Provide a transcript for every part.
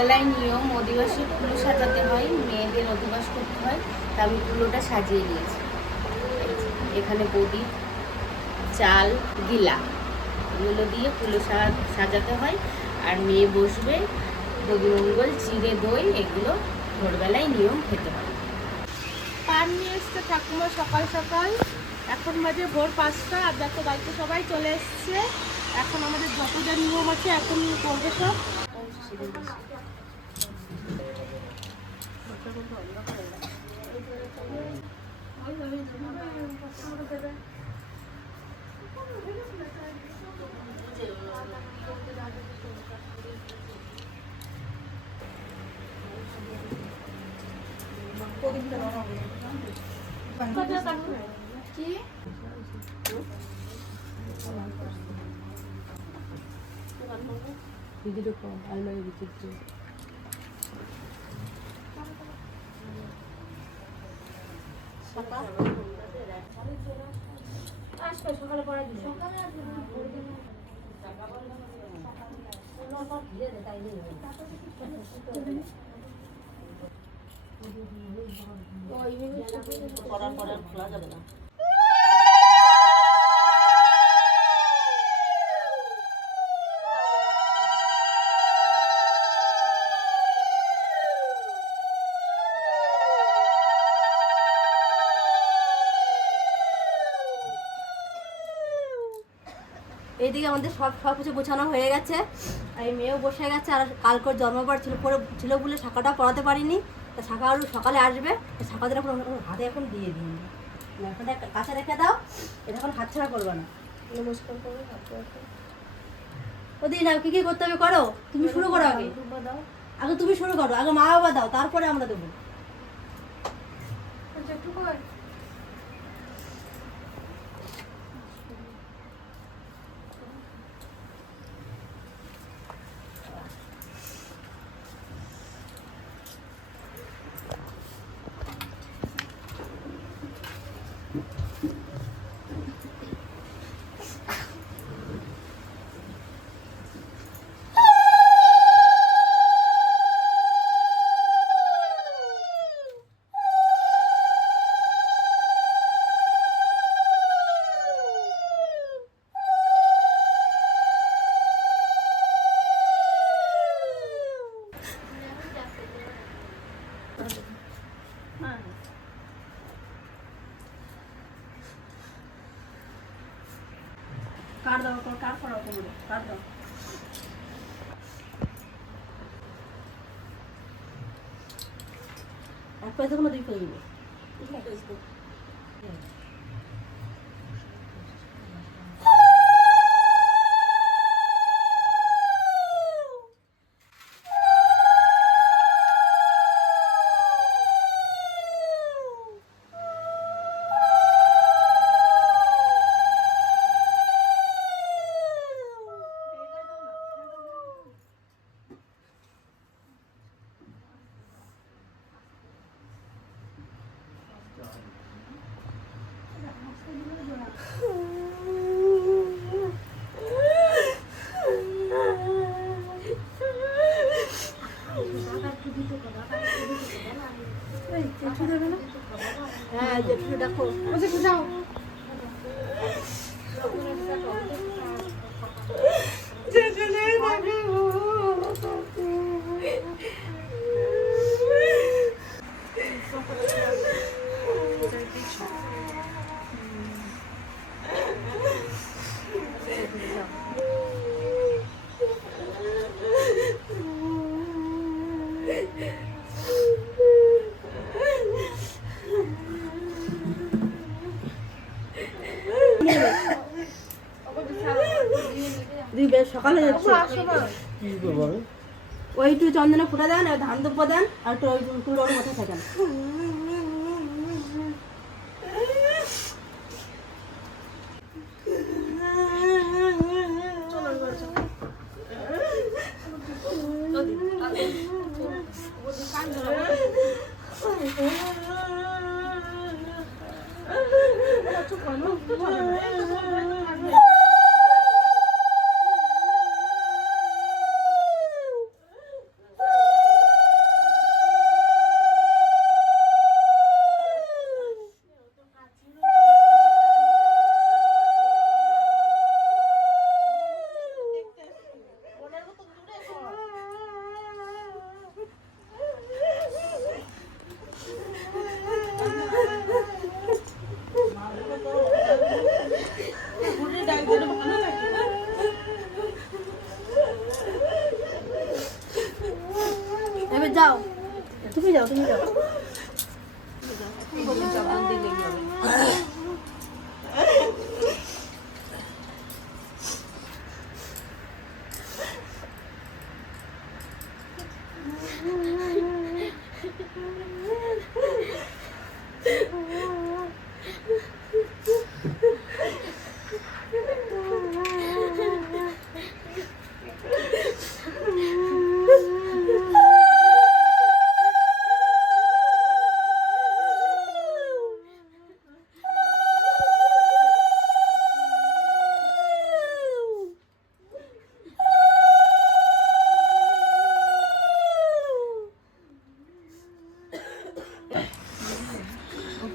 ভোরবেলায় নিয়ম অধিবাসে কুলো সাজাতে হয়, মেয়েদের অধিবাস করতে হয়। তা আমি কুলোটা সাজিয়ে নিয়েছি। এখানে প্রদীপ, চাল, গিলা এগুলো দিয়ে কুলো সাজাতে হয়। আর মেয়ে বসবে, দধিমঙ্গল, চিড়ে, দই এগুলো ভোরবেলায় নিয়ম খেতে হয়। পান নিয়ে এসছে ঠাকুমা সকাল সকাল। এখন বাজে ভোর 5টা। আর দেখো বাড়িতে সবাই চলে এসছে। এখন আমাদের যত যা নিয়ম আছে এখন করবে সব। কি দিদির আলমারি বিচিত্র সকালে পড়া দিল খোলা যাবে না। এইদিকে আমাদের সব কিছু গোছানো হয়ে গেছে। আর এই মেয়েও বসে গেছে। আর কালকের জন্মবার ছিল বলে শাখাটা পড়াতে পারিনি। তা শাখা আরও সকালে আসবে। শাখাদের এখন হাতে এখন দিয়ে দিই। এখন কাছে রেখে দাও, এটা এখন হাতছাড়া করবে না। নমস্কার করো হাতে ওদিন আর কি করতে হবে করো, তুমি শুরু করো। আগে তুমি শুরু করো, আগে মা বাবা দাও, তারপরে আমরা দেবো। কার দাও, কার করাও তোমাদের, কার দাও। এক পয়সা কোনো দুই পয়সা দিব। হ্যাঁ, জেঠু দেখো যাও। সকালে ওই একটু চন্দনে ফুটা দেন, ধান দুব্ব দেন, আর একটু ওই তুলোর মধ্যে থাকেন।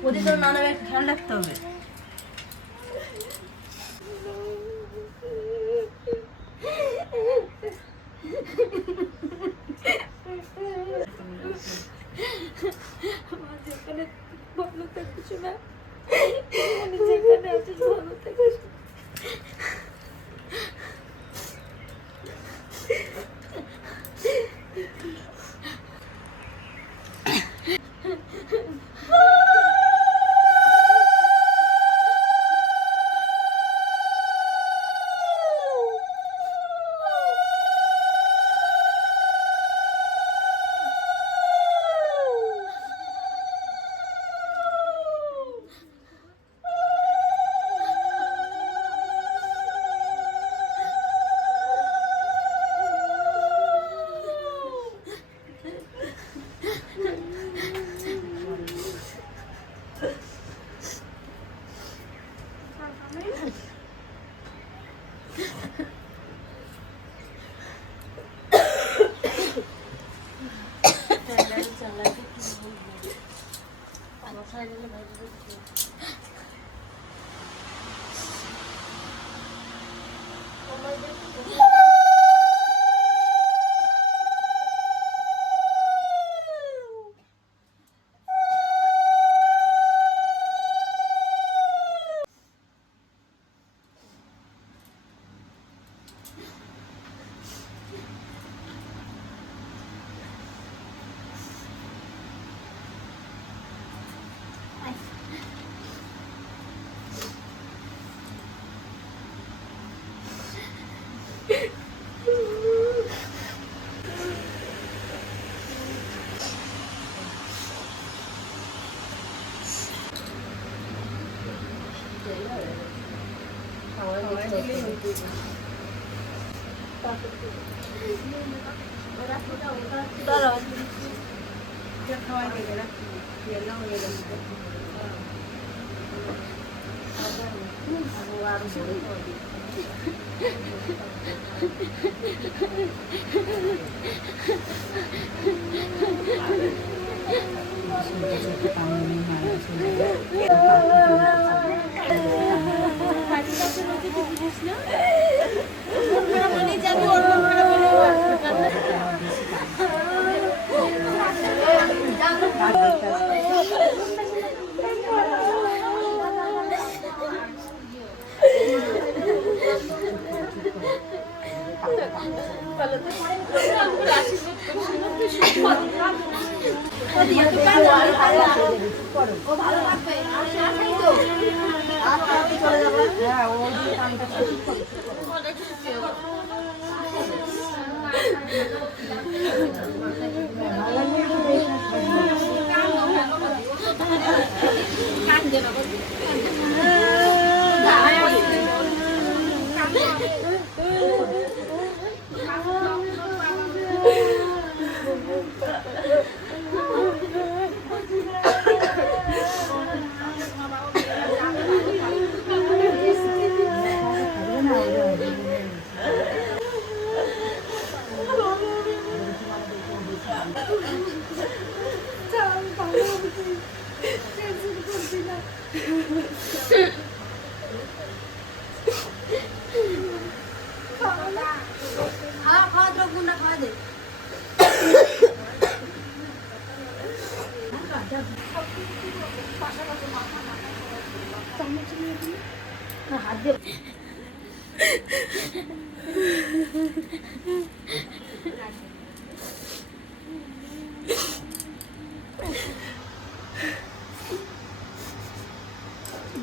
ওদের তো নানাবে খেয়াল রাখতে হবে। যেখানে ভালো থাকিস না, যেখানে আছিস ভালো থাকিস।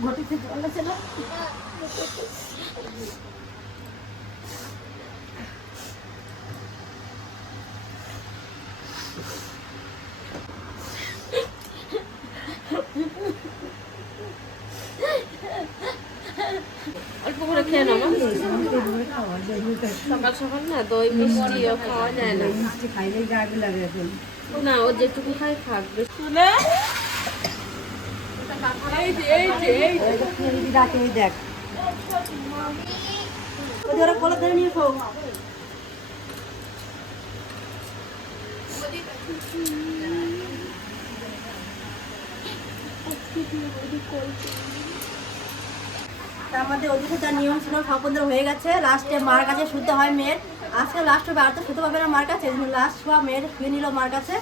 ঘটিতে জল আছে না? অল্প করে খেয়ে নাও সকাল সকাল না দই মিষ্টিও খাওয়া যায় না। খাইলেই গা লাগে এখন। না ও যেটুকু খাই খাক শুনে ডাকে দেখ ওরা কোলে ধরে নিয়ে শো। তার মধ্যে ওদিকে তার নিয়ম ছিল সম্পূর্ণ হয়ে গেছে। লাস্টে মার কাছে শুতে হয় মেয়ের। আজকে লাস্ট হবে, আর তো শুতে পারবে না মার কাছে, লাস্ট শোয়া মেয়ের শুয়ে নিল মার কাছে।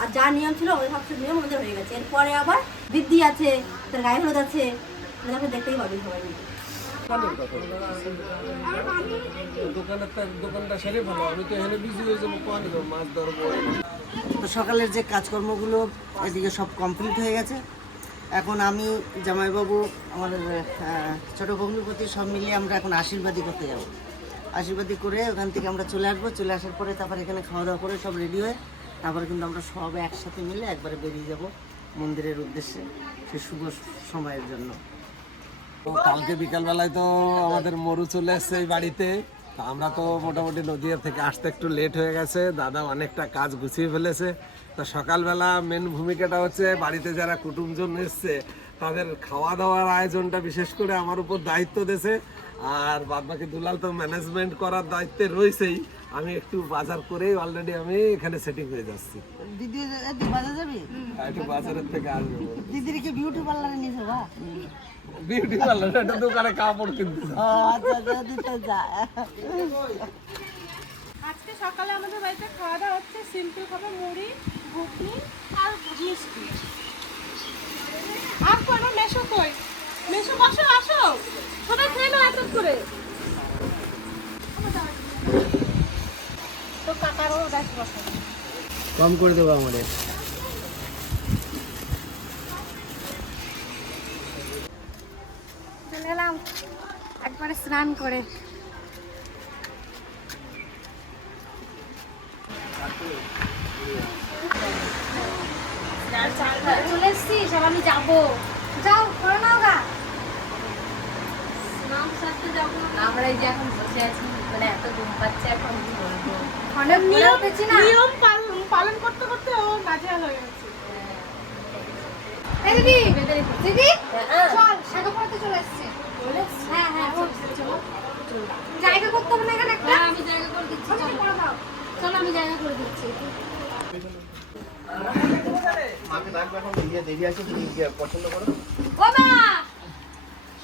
আর যা নিয়ম ছিল ওই সব নিয়ম ওদের হয়ে গেছে। এরপরে আবার বৃদ্ধি আছে, তার গায়ে হলুদ আছে, আপনি দেখতেই পাবেন সবাই মিলে। তো সকালের যে কাজকর্মগুলো এদিকে সব কমপ্লিট হয়ে গেছে। এখন আমি জামাইবাবু আমাদের ছোটো ভগ্নিপতি সব মিলিয়ে আমরা এখন আশীর্বাদী করতে যাব। আশীর্বাদী করে ওখান থেকে আমরা চলে আসবো। চলে আসার পরে তারপর এখানে খাওয়া দাওয়া করে সব রেডি হয়ে তারপরে কিন্তু আমরা সব একসাথে মিলে একবারে বেরিয়ে যাব মন্দিরের উদ্দেশ্যে সেই শুভ সময়ের জন্য। কালকে বিকালবেলায় তো আমাদের মরু চলে এসছে এই বাড়িতে। তো আমরা তো মোটামুটি নদীয়া থেকে আসতে একটু লেট হয়ে গেছে, দাদা অনেকটা কাজ গুছিয়ে ফেলেছে। তো সকালবেলা মেন ভূমিকাটা হচ্ছে বাড়িতে যারা কুটুমজন এসছে তাদের খাওয়া দাওয়ার আয়োজনটা বিশেষ করে আমার উপর দায়িত্ব দিয়েছে। আর বাদবাকি দুলাল তো ম্যানেজমেন্ট করার দায়িত্বে রয়েছেই। আমি একটু বাজার করেই অলরেডি আমি এখানে সেটিং হয়ে যাচ্ছি। দিদি বাজার যাবি? একটু বাজারের থেকে আসবো। দিদির কি বিউটি পার্লারে নিয়ে যাবা? বিউটি পার্লার একটা দোকানে কাপড় কিনতে। যা। আজকে সকালে আমাদের বাড়িতে খাওয়া দাওয়া হচ্ছে সিম্পল খাবার, মুড়ি ঘুগনি আর মিষ্টি। আর কোনো মেশো কই? মেশো বসো, আসো সবাই খেয়ে নাও এক করে। তো কাকারও গাছ বসো। কম করে দেবো আমাদের। চলে এলাম একবারে স্নান করে। চলে এসছিস, আর আমি যাবো। যাও করে নাও গা। আমরা এই যে এখন বসে আছি, মানে এত ঘুম পাচ্ছে এখন কি বলবো। অনেক নিয়ম পেয়েছি না। নিয়ম পালন করতে করতে ও নাজেহাল হয়ে গেছে। এই দিদি, দিদি চল শাখা পড়াতে চলে এসছে। হ্যাঁ হ্যাঁ চলো। জায়গা করতে হবে না এখানে একটা? আমি জায়গা করে দিচ্ছি, চলো পড়া দাও। চলো আমি জায়গা করে দিচ্ছি। মাকে ডাকবে এখন দেরি আছে, তুমি পছন্দ করো। ও মা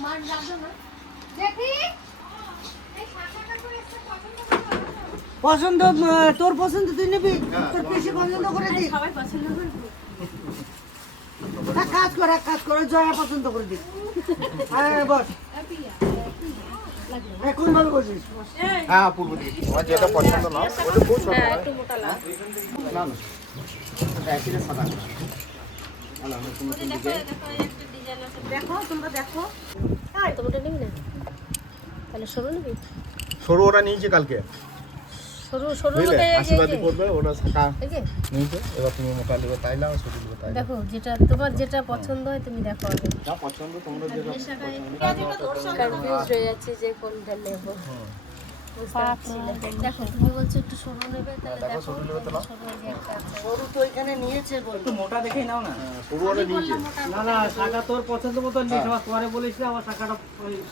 মার যাবো না দেখি এই শাখাটা করে এসে পছন্দ করো। পছন্দ তোর পছন্দ তুই নিবি, তোর পিসি পছন্দ করে দি। সবাই পছন্দ করবে। এক কাজ করে জয়া পছন্দ করে দি। হ্যাঁ বস। কোন ভাবে বসিস? হ্যাঁ পূর্ব দিকে তোমার যেটা পছন্দ নাও, ওটা খুব ছোট হ্যাঁ একটু মোটা লাগ। না না একই সাদা না না তুমি দিকে দেখো তোমরা দেখো। তোমারটা নিবি না? তাহলে সরু নিবি? সরু ওটা নিয়েছে কালকে, সরু বুঝলে মধ্যে এই যে- আশীর্বাদী করবে ওটা শাখা এই যে নিয়েছে। এবার তুমি মোটা নেবে তাই না, সরু নেবে তাই না, দেখো যেটা তোমার যেটা পছন্দ হয় তুমি দেখো আগে। যা পছন্দ তোমরা যেটা কনফিউজ হয়ে যাচ্ছে যে কোনটা নেব। বুঝতে পারছি না। দেখো তুমি বলছো একটু সরু নেবে, তাহলে দেখো সরু নেবে তো না, সরু এই যে একটা আছে। গরু তো এখানে নিয়েছে বল। মোটা দেখেই নাও না। সরু ওটা নিয়েছে। না না শাখা তোর পছন্দ মতো নিস, আমার পরে বলিস না আমার শাখাটা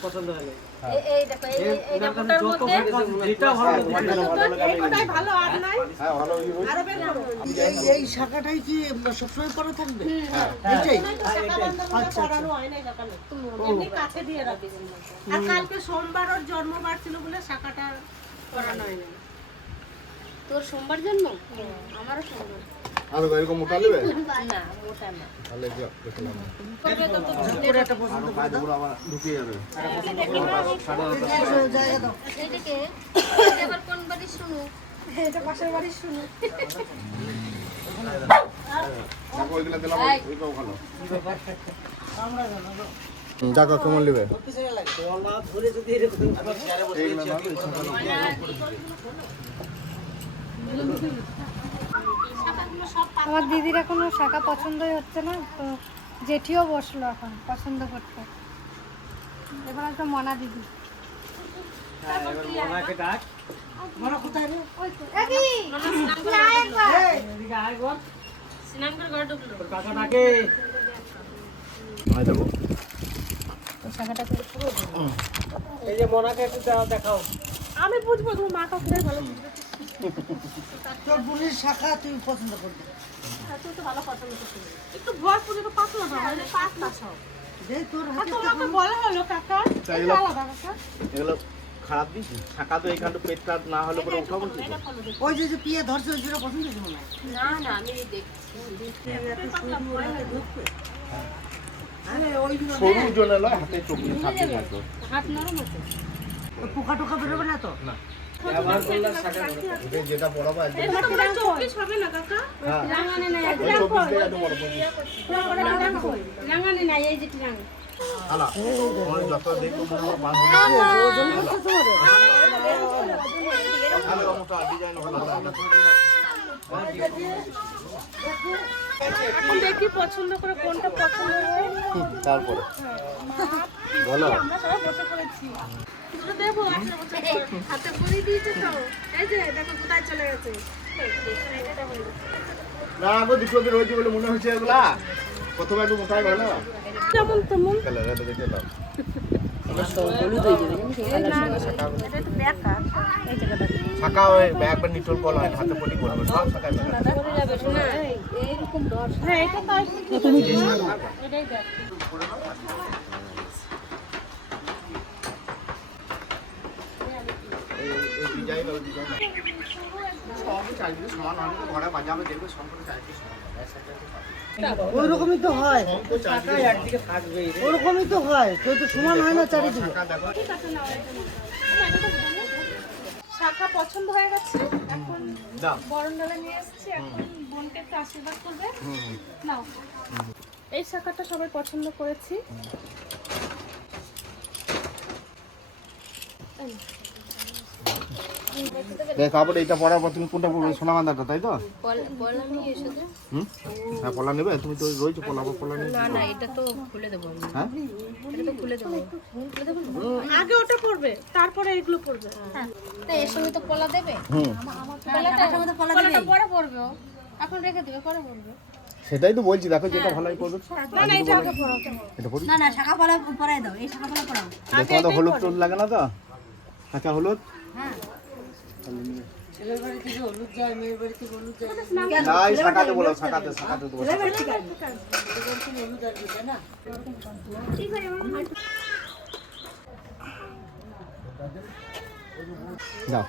পছন্দ হলে। এই দেখো এইটা এটার কাছে মোটার যত মধ্যে যেটা ভালো লাগে এই কোটাই ভালো আর নাই। হ্যাঁ ভালো ইয়ে হয়েছে। আরো বের করো। এই শাখাটাই কি সবসময় পরে থাকবে? এটাই শাখা বান্ধা করে পড়ানো হয় না সকালে। এমনি কাছে দিয়ে রাখি। আর কালকে সোমবার ওর জন্মবার ছিল বলে শাখাটা পড়ানো হয় না। তোর সোমবার জন্য আমারও সোমবার। আর এরকম মোটা নেবে না মোটা না। তাহলে যা দেখলাম করে একটা পছন্দ করে দাও। পুরো আবার ঢুকে যাবে। জায়গা দাও। এইটাকে এবার কোন বাড়ি শুনো? এটা পাশের বাড়ির শুনো। দেখো ওইগুলো দিলাম, ওইটাও ভালো। আমরা জানো দেখো কেমন নেবে ধরে যদি এরকম আমার দিদির এখনো শাখা পছন্দই হচ্ছে না, তো জেঠিও বসলো এখন পছন্দ করতে। এবার একটা মনা দিদি। মনাকে ডাক। মনে কোথায় রে? এদিকে আয় বল। স্নান করে ঘরে ঢুকলো। তোর কাকা ডাকে। আয় দেবো শাখাটা করে পুরো এই যে মনাকে একটু দেখাও। আমি বুঝবো, তোমার মা কাকুরাই ভালো বুঝবে। তোর বোনের শাখা তুই পছন্দ করবি। তুই তো ভালো পছন্দ করছিস। একটু ভর পুজো তো পাতলা না, মানে পাতলা সব। যে তোর আর হাতে তোমাকে বলা হলো কাকা, এটা আলাদা কাকা। এগুলো খারাপ দিচ্ছি শাখা তো এইখানটা পেটটা না হলে পরে উঠাবো কি ওই যে পিয়ে ধরছে ওই যেটা পছন্দ হয়েছে মনে হয়। না না আমি দেখছি আরে ওইগুলো সরু জন্য লয় হাতে চোখে থাকতে থাকবে হাত নরম আছে পোকা টোকা বেরোবে না তো? ব্যবহার করলে শাখা ওদের যেটা বড় বা একদম তোমার চৌকিশ হবে না কাকা? হ্যাঁ রাঙানে নাই ওই 24 টাকা তো বড় পড়ছে রাঙানে নাই এই যেটি রাঙা আলা ওই যত দেখো মনে হয় বাঁধ আলো মতো ডিজাইন হলো এখন দেখি পছন্দ করে কোনটা পছন্দ হয়। তারপরে বলো আমরা সবাই বসে পড়েছি। দুটো দেবো, একটা বসে পড়। হাতে পরে দিয়েছে তো। এই যে দেখো কোথায় চলে গেছে। না গো দুটো দিন হয়েছে বলে মনে হচ্ছে এগুলা প্রথমে একটু মোটাই ভালো যেমন তেমন। কালার এটা দেখে নাও শাখা ওই ব্যাগ বা নিচল কল হয় হাতে পলি করবে সব শাখা হ্যাঁ, এটা তো এটাই দেখ। এই ডিজাইন ওই ডিজাইন সব চাইলে সমান হয় না ঘরে বাজাবে দেখবে সম্পূর্ণ চাইতে সমান ওই রকমই তো হয়, শাখা একদিকে থাকবেই রে। ওরকমই তো হয়, কেউ তো সমান হয় না চারিদিকে। শাখা দেখো শাখা পছন্দ হয়ে গেছে, এখন দাও বরণডালা নিয়ে এসেছি, এখন বোনকে একটু আশীর্বাদ করবে। নাও, এই শাখাটা সবাই পছন্দ করেছি। দেখ আবার এটা পড়ার পর তুমি কোনটা পড়বে সোনা বাঁধাটা তাই তো বলা নিয়ে এসে দে হুম হ্যাঁ পলা নেবে তুমি তো রয়েছে পলা পলা নেবে না না এটা তো খুলে দেবো আমি হ্যাঁ এটা তো খুলে দেবো আগে ওটা পড়বে, তারপরে এগুলো পড়বে। হ্যাঁ, তো এর সঙ্গে তো পলা দেবে, হুম পলাটার সঙ্গে তো পলা দেবে, পরে পড়বে ও। এখন রেখে দেবে, পরে পড়বে। সেটাই তো বলছি দেখো যেটা ভালোই করবে না না, এটা আগে পড়াও। এটা পড়ি না না শাখা পলা পরাই দাও, এই শাখা পলা পরাও। তোমাদের হলুদ টুল লাগে না তো কাঁচা হলুদ হ্যাঁ ছেলের বাড়ি থেকে হলুদ যায়, মেয়ের বাড়ি থেকে হলুদ যায় না এই শাখাতে বলো শাখাতে দেবো হলুদ আসবে তাই না? দাও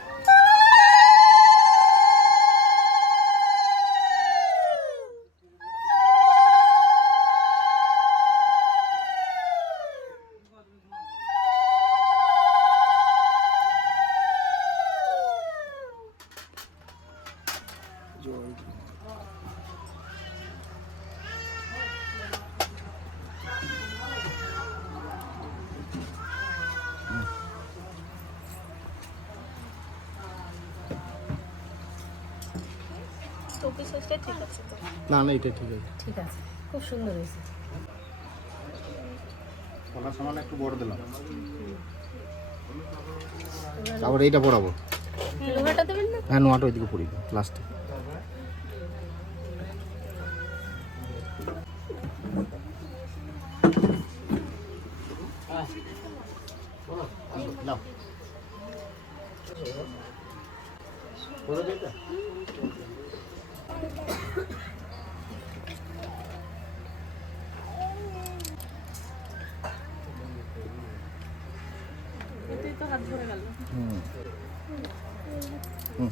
চৌকি সাইজটা ঠিক আছে তো। না না এটা ঠিক আছে ঠিক আছে খুব সুন্দর হয়েছে পলার সামান একটু বড় দিলাম আবার এইটা পড়াবো লোহাটা দেবেন না হ্যাঁ নোয়াটা ওইদিকে পড়ি লাস্টে নাও বড় দিটা এতেই তো হাত ধরে গেল। হুম হুম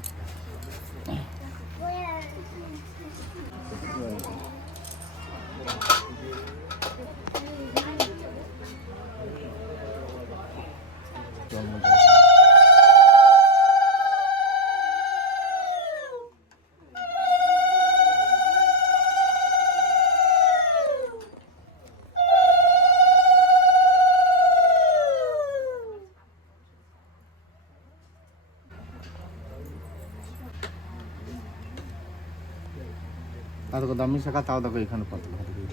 আর দেখো দামি শাখা, তাও দেখো এখানে পাতলা হবে,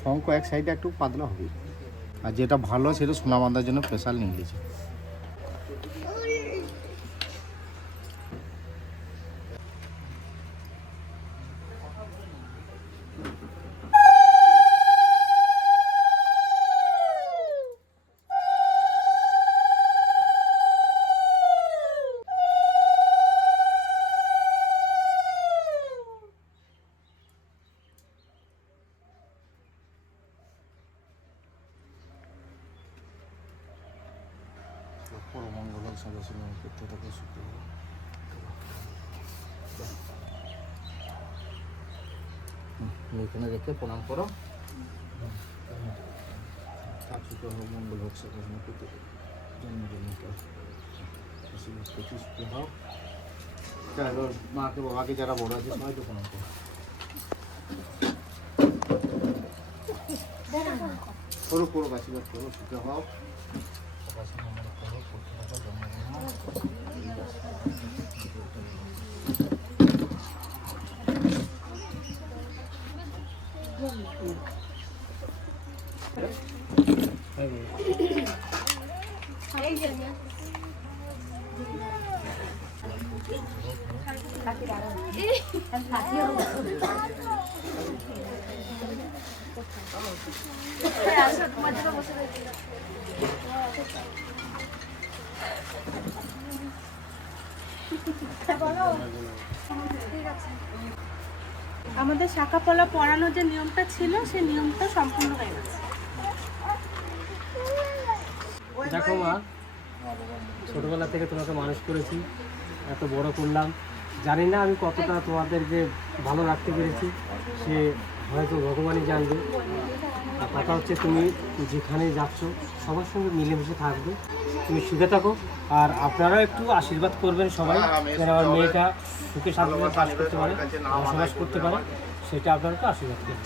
শঙ্খ এক সাইডে একটু পাতলা হবে। আর যেটা ভালো সেটা সোনা বাঁধার জন্য স্পেশাল নিয়ে নিয়েছে। মঙ্গল সদস্য করতে থাকো শুক্র এখানে রেখে প্রণাম করো। মঙ্গল হোক সদস্য করতে জন্মদিন হোক। মাকে বাবাকে যারা বড় আছে সবাই তো প্রণাম করো। করো করো আশীর্বাদ করো, সুখে হও। আমাদের শাখা পলা পরানোর যে নিয়মটা ছিল সেই নিয়মটা সম্পূর্ণ হয়ে গেছে। দেখো মা, ছোটবেলা থেকে তোমাকে মানুষ করেছি, এত বড় করলাম, জানি না আমি কতটা তোমাদেরকে ভালো রাখতে পেরেছি, সে হয়তো ভগবানই জানবে। আর কথা হচ্ছে তুমি যেখানে যাচ্ছ সবার সঙ্গে মিলেমিশে থাকবে, তুমি সুখে থাকো। আর আপনারাও একটু আশীর্বাদ করবেন সবাই, যেন আমার মেয়েটা সুখে শান্তিতে কাজ করতে পারে, বসবাস করতে পারে, সেটা আপনারা একটু আশীর্বাদ করবেন।